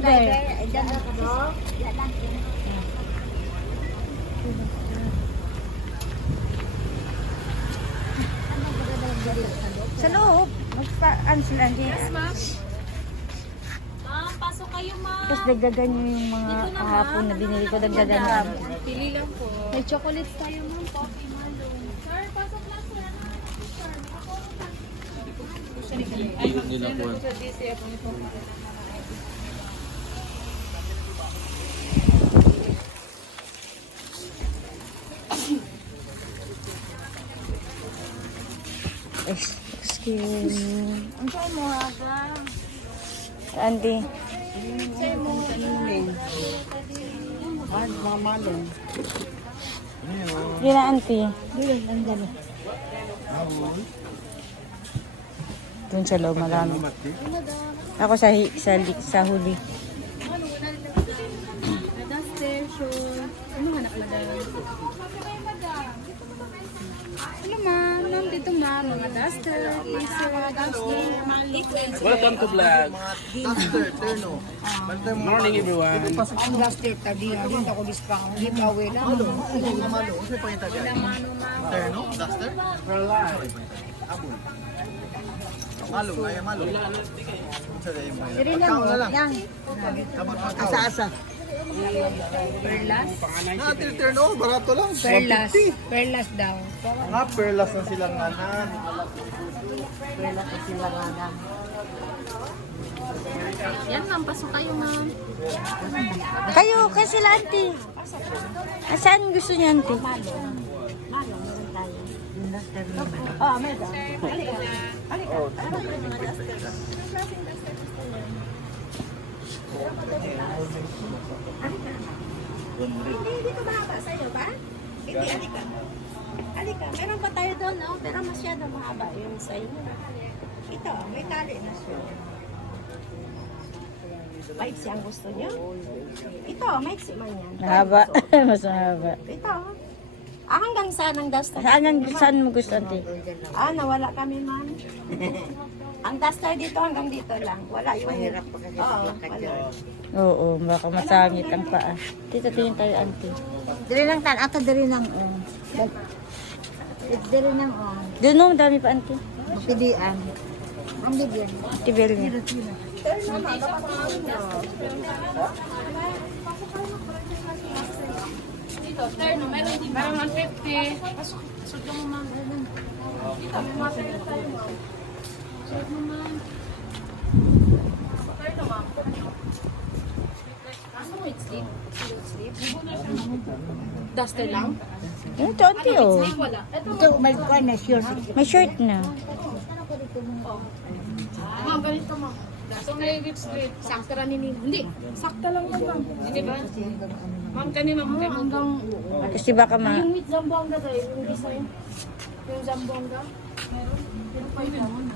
rider. Sa loob. Magpaan sila. Yes, ma'am. Ma'am, pasok kayo, ma'am. Tapos dagdagan nyo yung mga kahapon na binili ko. Dagdagan nyo. Pili lang po. May chocolates tayo, ma'am. Coffee, malong. Sir, pasok lang, sir. Hindi na po. Excuse me. Ang saan mo, Haga? Auntie. Sir mo. Mamalong. Yun na, auntie. Doon sa loob, marami. Ako sa huli. Duster, sure. Ano nga nakalagay? Hello, ma'am. Ma'am, dito, ma'am. Mga duster, laser, duster, liquid. Welcome to vlog. Duster, terno. Morning everyone. Ang duster tadi, alin ako discount. Giveaway lang. Mamalo. Kasi pa yung taga. Terno? Duster? Abon. Malo, kaya malo. Sige lang, Ikaw na lang. yan. Abon pa ikaw. Asa-asa. Perlas. Natin terno, barato lang. Perlas. 150. Perlas daw. Nga, perlas na silang nganan. Perlas na sila nga. Yan, ma'am. Pasok kayo, ma'am. Kayo, kasi sila, auntie. Saan gusto niya, auntie? Hindi ko mahaba sa'yo ba? Hindi, alika. Alika, meron pa tayo doon, no? Pero masyado mahaba yung sa'yo. Ito, may tali na siya. 5 siyang gusto niyo? Ito, maiksi man yan. Mahaba. Mas mahaba. Ito. Hanggang saan ang duster? Saan mo gusto, auntie? Nawala kami man. Ang duster dito hanggang dito lang. Wala yung... Mahirap pa kasi. Oo, wala. Oo, baka masangit ang paa. Dito tingin tayo, auntie. Dili lang tan, ato dili lang oh. Dili lang oh. Doon mo, dami pa, auntie. Pilian. Ang bigyan. Tibel niya. Dito, terno. Meron din, ma'am. Meron 150. Pasok. Pasok ka mo, ma'am. Dito, may mga terno tayo, ma'am. Pasok mo, ma'am. Terno, ma'am. Ano mo, it's sleep? Duster lang? Ito, auntie, oh. Sleep, wala. Ito, Ito, may kuan na sure. May shirt na. ma'am, ganito, ma'am. So, may whip straight. Sakta rin nini. Hindi. Sakta lang yan, ma'am. Hindi ba? Ma'am, kanina mo kayo hanggang... Kasi baka Yung meat zamboanga tayo, yung design. Yung zamboanga. Meron. Pero pa yun.